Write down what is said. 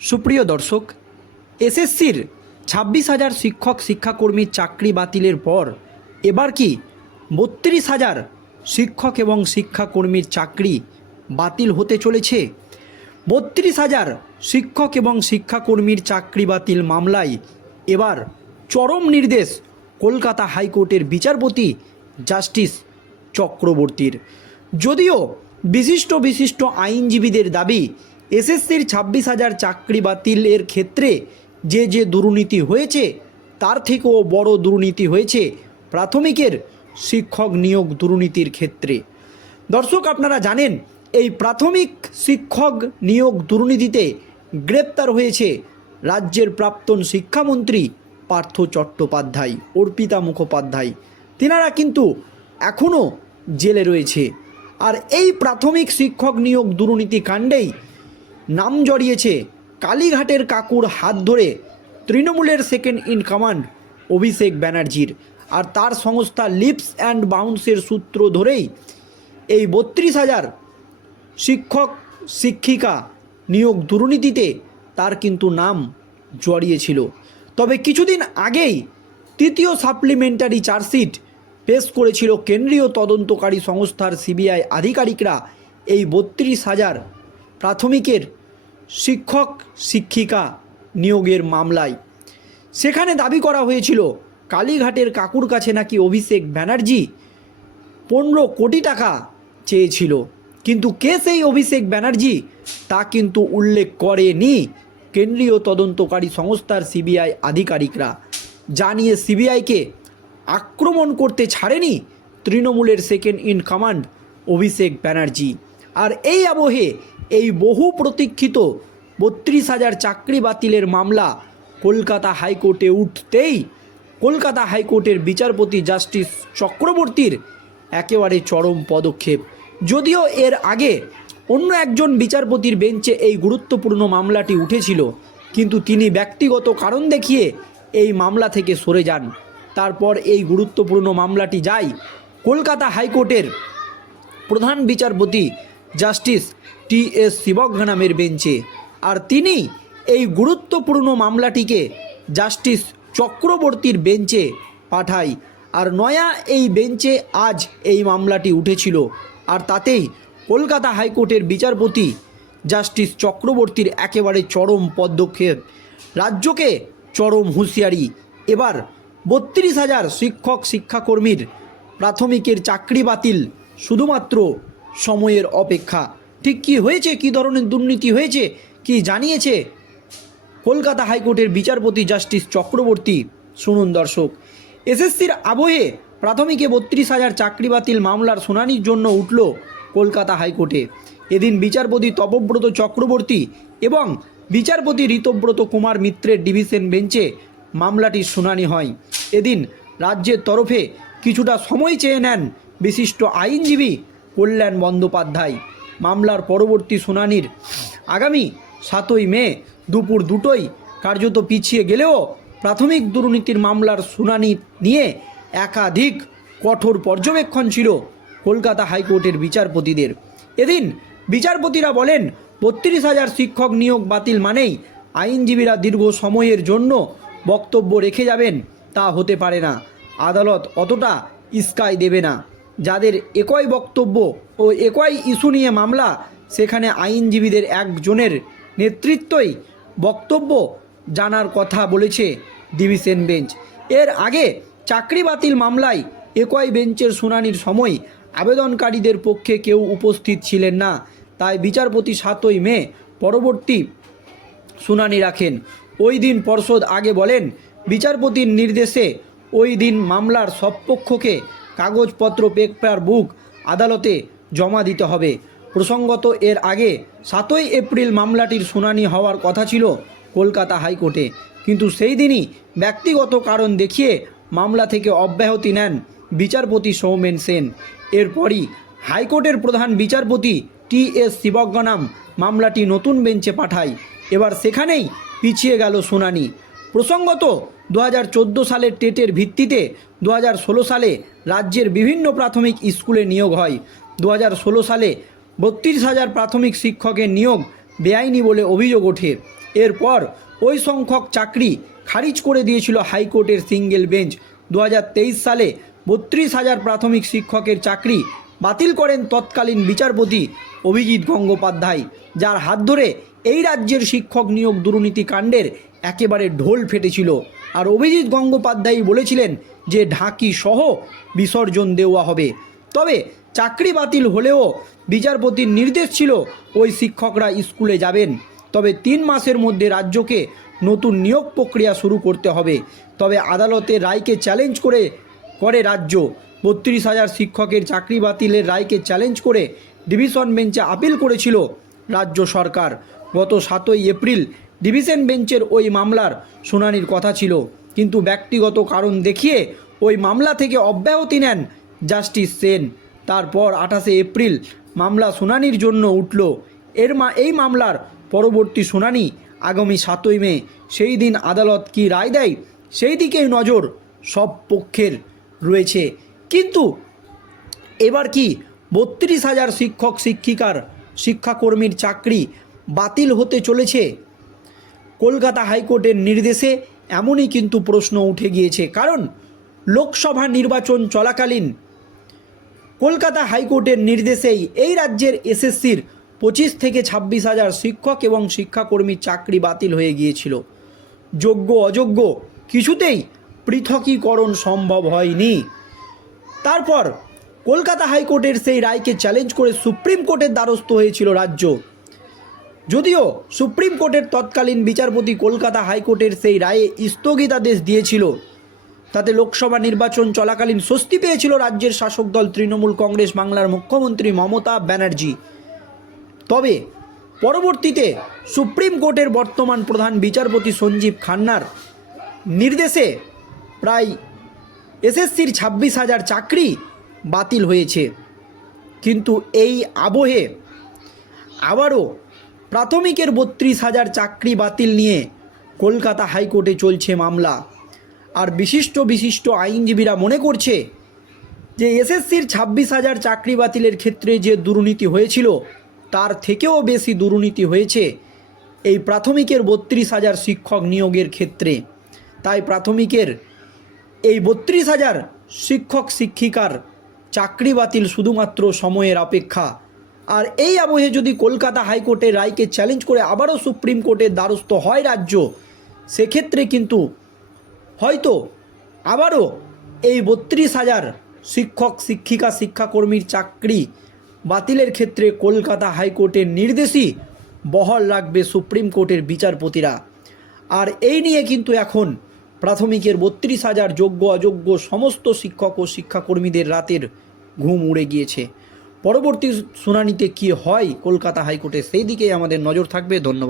সুপ্রিয় দর্শক, এসএসসির ছাব্বিশ হাজার শিক্ষক শিক্ষাকর্মীর চাকরি বাতিলের পর এবার কি বত্রিশ হাজার শিক্ষক এবং শিক্ষাকর্মীর চাকরি বাতিল হতে চলেছে? বত্রিশ হাজার শিক্ষক এবং শিক্ষাকর্মীর চাকরি বাতিল মামলায় এবার চরম নির্দেশ কলকাতা হাইকোর্টের বিচারপতি জাস্টিস চক্রবর্তীর। যদিও বিশিষ্ট বিশিষ্ট আইনজীবীদের দাবি এসএসসির ছাব্বিশ হাজার চাকরি বাতিলের ক্ষেত্রে যে যে দুর্নীতি হয়েছে, তার থেকেও বড় দুর্নীতি হয়েছে প্রাথমিকের শিক্ষক নিয়োগ দুর্নীতির ক্ষেত্রে। দর্শক, আপনারা জানেন, এই প্রাথমিক শিক্ষক নিয়োগ দুর্নীতিতে গ্রেপ্তার হয়েছে রাজ্যের প্রাক্তন শিক্ষামন্ত্রী পার্থ চট্টোপাধ্যায়, অর্পিতা মুখোপাধ্যায়। তিনারা কিন্তু এখনও জেলে রয়েছে। আর এই প্রাথমিক শিক্ষক নিয়োগ দুর্নীতি কাণ্ডেই নাম জড়িয়েছে কালীঘাটের কাকুর হাত ধরে তৃণমূলের সেকেন্ড ইন কমান্ড অভিষেক ব্যানার্জির। আর তার সংস্থা লিপস অ্যান্ড বাউন্সের সূত্র ধরেই এই বত্রিশ হাজার শিক্ষক, শিক্ষিকা নিয়োগ দুর্নীতিতে তার কিন্তু নাম জড়িয়েছিল। তবে কিছুদিন আগেই তৃতীয় সাপ্লিমেন্টারি চার্জশিট পেশ করেছিল কেন্দ্রীয় তদন্তকারী সংস্থার সিবিআই আধিকারিকরা। এই বত্রিশ হাজার প্রাথমিকের শিক্ষক শিক্ষিকা নিয়োগের মামলায়। সেখানে দাবি করা হয়েছিল, কালীঘাটের কাকুর কাছে নাকি অভিষেক ব্যানার্জি পনেরো কোটি টাকা চেয়েছিল। কিন্তু কে সেই অভিষেক ব্যানার্জি তা কিন্তু উল্লেখ করেনি কেন্দ্রীয় তদন্তকারী সংস্থার সিবিআই আধিকারিকরা। জানিয়ে সিবিআইকে আক্রমণ করতে ছাড়েনি তৃণমূলের second in command Abhishek Banerjee. আর এই আবহে এই বহু প্রতীক্ষিত বত্রিশ হাজার চাকরি বাতিলের মামলা কলকাতা হাইকোর্টে উঠতেই কলকাতা হাইকোর্টের বিচারপতি জাস্টিস চক্রবর্তীর একেবারে চরম পদক্ষেপ। যদিও এর আগে অন্য একজন বিচারপতির বেঞ্চে এই গুরুত্বপূর্ণ মামলাটি উঠেছিল, কিন্তু তিনি ব্যক্তিগত কারণ দেখিয়ে এই মামলা থেকে সরে যান। তারপর এই গুরুত্বপূর্ণ মামলাটি যায় কলকাতা হাইকোর্টের প্রধান বিচারপতি জাস্টিস টি এস শিবজ্ঞ নামের বেঞ্চে। আর তিনি এই গুরুত্বপূর্ণ মামলাটিকে জাস্টিস চক্রবর্তীর বেঞ্চে পাঠায়। আর নয়া এই বেঞ্চে আজ এই মামলাটি উঠেছিল। আর তাতেই কলকাতা হাইকোর্টের বিচারপতি জাস্টিস চক্রবর্তীর একেবারে চরম পদক্ষেপ। রাজ্যকে চরম হুঁশিয়ারি। এবার বত্রিশ হাজার শিক্ষক শিক্ষাকর্মীর প্রাথমিকের চাকরি বাতিল শুধুমাত্র সময়ের অপেক্ষা। ঠিক কি হয়েছে? কি ধরনের দুর্নীতি হয়েছে? কি জানিয়েছে? কলকাতা হাইকোর্টের বিচারপতি জাস্টিস চক্রবর্তী। শুনুন দর্শক, এসএসসির আবহে প্রাথমিকে বত্রিশ হাজার চাকরি বাতিল মামলার শুনানির জন্য উঠল কলকাতা হাইকোর্টে। এদিন বিচারপতি তপব্রত চক্রবর্তী এবং বিচারপতি ঋতব্রত কুমার মিত্রের ডিভিশন বেঞ্চে মামলাটির শুনানি হয়। এদিন রাজ্যের তরফে কিছুটা সময় চেয়ে নেন বিশিষ্ট আইনজীবী কল্যাণ বন্দ্যোপাধ্যায়। মামলার পরবর্তী শুনানির আগামী সাতই মে দুপুর দুটোই কার্যত পিছিয়ে গেলেও প্রাথমিক দুর্নীতির মামলার শুনানি নিয়ে একাধিক কঠোর পর্যবেক্ষণ ছিল কলকাতা হাইকোর্টের বিচারপতিদের। এদিন বিচারপতিরা বলেন, বত্রিশ হাজার শিক্ষক নিয়োগ বাতিল মানেই আইনজীবীরা দীর্ঘ সময়ের জন্য বক্তব্য রেখে যাবেন, তা হতে পারে না। আদালত অতটা ইস্কাই দেবে না। যাদের একই বক্তব্য ও একই ইস্যু নিয়ে মামলা, সেখানে আইনজীবীদের একজনের নেতৃত্বই বক্তব্য জানার কথা বলেছে ডিভিশন বেঞ্চ। এর আগে চাকরি বাতিল মামলায় একই বেঞ্চের শুনানির সময় আবেদনকারীদের পক্ষে কেউ উপস্থিত ছিলেন না। তাই বিচারপতি সাতই মে পরবর্তী শুনানি রাখেন। ওই দিন পর্ষদ আগে বলেন, বিচারপতির নির্দেশে ওই দিন মামলার সব পক্ষকে কাগজপত্র পেপার বুক আদালতে জমা দিতে হবে। প্রসঙ্গত, এর আগে সাতই এপ্রিল মামলাটির শুনানি হওয়ার কথা ছিল কলকাতা হাইকোর্টে। কিন্তু সেই দিনই ব্যক্তিগত কারণ দেখিয়ে মামলা থেকে অব্যাহতি নেন বিচারপতি সৌমেন সেন। এরপরই হাইকোর্টের প্রধান বিচারপতি টি এস শিবজ্ঞনাম মামলাটি নতুন বেঞ্চে পাঠায়। এবার সেখানেই পিছিয়ে গেল শুনানি। প্রসঙ্গত দু হাজার চোদ্দ সালের টেটের ভিত্তিতে দু হাজার ষোলো সালে রাজ্যের বিভিন্ন প্রাথমিক স্কুলে নিয়োগ হয়। দু হাজার ষোলো সালে বত্রিশ হাজার প্রাথমিক শিক্ষকের নিয়োগ বেআইনি বলে অভিযোগ ওঠে। এরপর ওই সংখ্যক চাকরি খারিজ করে দিয়েছিল হাইকোর্টের সিঙ্গেল বেঞ্চ। দু হাজার তেইশ সালে বত্রিশ হাজার প্রাথমিক শিক্ষকের চাকরি বাতিল করেন তৎকালীন বিচারপতি অভিজিৎ গঙ্গোপাধ্যায়, যার হাত ধরে এই রাজ্যের শিক্ষক নিয়োগ দুর্নীতি কাণ্ডের একেবারে ঢোল ফেটেছিল। আর অভিজিৎ গঙ্গোপাধ্যায় বলেছিলেন যে ঢাকি সহ বিসর্জন দেওয়া হবে। তবে চাকরি বাতিল হলেও বিচারপতির নির্দেশ ছিল ওই শিক্ষকরা স্কুলে যাবেন। তবে তিন মাসের মধ্যে রাজ্যকে নতুন নিয়োগ প্রক্রিয়া শুরু করতে হবে। তবে আদালতের রায়কে চ্যালেঞ্জ করে করে রাজ্য। বত্রিশ হাজার শিক্ষকের চাকরি বাতিলের রায়কে চ্যালেঞ্জ করে ডিভিশন বেঞ্চে আপিল করেছিল রাজ্য সরকার। গত সাতই এপ্রিল ডিভিশন বেঞ্চের ওই মামলার শুনানির কথা ছিল। কিন্তু ব্যক্তিগত কারণ দেখিয়ে ওই মামলা থেকে অব্যাহতি নেন জাস্টিস সেন। তারপর আঠাশে এপ্রিল মামলা শুনানির জন্য উঠল। এর মা এই মামলার পরবর্তী শুনানি আগামী সাতই মে। সেই দিন আদালত কি রায় দেয় সেই দিকেই নজর সব পক্ষের রয়েছে। কিন্তু এবার কি বত্রিশ হাজার শিক্ষক শিক্ষিকার শিক্ষাকর্মীর চাকরি বাতিল হতে চলেছে। কলকাতা হাইকোর্টের নির্দেশে এমনই কিন্তু প্রশ্ন উঠে গিয়েছে, কারণ লোকসভা নির্বাচন চলাকালীন কলকাতা হাইকোর্টের নির্দেশেই এই রাজ্যের এসএসসির পঁচিশ থেকে ছাব্বিশ হাজার শিক্ষক এবং শিক্ষাকর্মীর চাকরি বাতিল হয়ে গিয়েছিল। যোগ্য, অযোগ্য কিছুতেই পৃথকীকরণ সম্ভব হয়নি। তারপর কলকাতা হাইকোর্টের সেই রায়কে চ্যালেঞ্জ করে সুপ্রিম কোর্টের দ্বারস্থ হয়েছিল রাজ্য। যদিও সুপ্রিম কোর্টের তৎকালীন বিচারপতি কলকাতা হাইকোর্টের সেই রায়ে স্থগিতাদেশ দিয়েছিল। তাতে লোকসভা নির্বাচন চলাকালীন স্বস্তি পেয়েছিল রাজ্যের শাসক দল তৃণমূল কংগ্রেস বাংলার মুখ্যমন্ত্রী মমতা ব্যানার্জি। তবে পরবর্তীতে সুপ্রিম কোর্টের বর্তমান প্রধান বিচারপতি সঞ্জীব খান্নার নির্দেশে প্রায় এসএসসির ছাব্বিশ হাজার চাকরি বাতিল হয়েছে। কিন্তু এই আবহে আবারও প্রাথমিকের বত্রিশ হাজার চাকরি বাতিল নিয়ে কলকাতা হাইকোর্টে চলছে মামলা। আর বিশিষ্ট বিশিষ্ট আইনজীবীরা মনে করছে যে এসএসসির ছাব্বিশ হাজার চাকরি বাতিলের ক্ষেত্রে যে দুর্নীতি হয়েছিল, তার থেকেও বেশি দুর্নীতি হয়েছে এই প্রাথমিকের বত্রিশ হাজার শিক্ষক নিয়োগের ক্ষেত্রে। তাই প্রাথমিকের এই বত্রিশ হাজার শিক্ষক, শিক্ষিকার চাকরি বাতিল শুধুমাত্র সময়ের অপেক্ষা। আর এই আবহে যদি কলকাতা হাইকোর্টের রায়কে চ্যালেঞ্জ করে আবারও সুপ্রিম কোর্টের দ্বারস্থ হয় রাজ্য, সেক্ষেত্রে কিন্তু হয়তো আবারও এই বত্রিশ হাজার শিক্ষক, শিক্ষিকা, শিক্ষাকর্মীর চাকরি বাতিলের ক্ষেত্রে কলকাতা হাইকোর্টের নির্দেশই বহাল রাখবে সুপ্রিম কোর্টের বিচারপতিরা। আর এই নিয়ে কিন্তু এখন প্রাথমিকের বত্রিশ হাজার যোগ্য অযোগ্য সমস্ত শিক্ষক ও শিক্ষাকর্মীদের রাতের ঘুম উড়ে গিয়েছে। পরবর্তী শুনানিতে কি হয়, কলকাতা হাইকোর্টে সেই দিকেই আমাদের নজর থাকবে। ধন্যবাদ।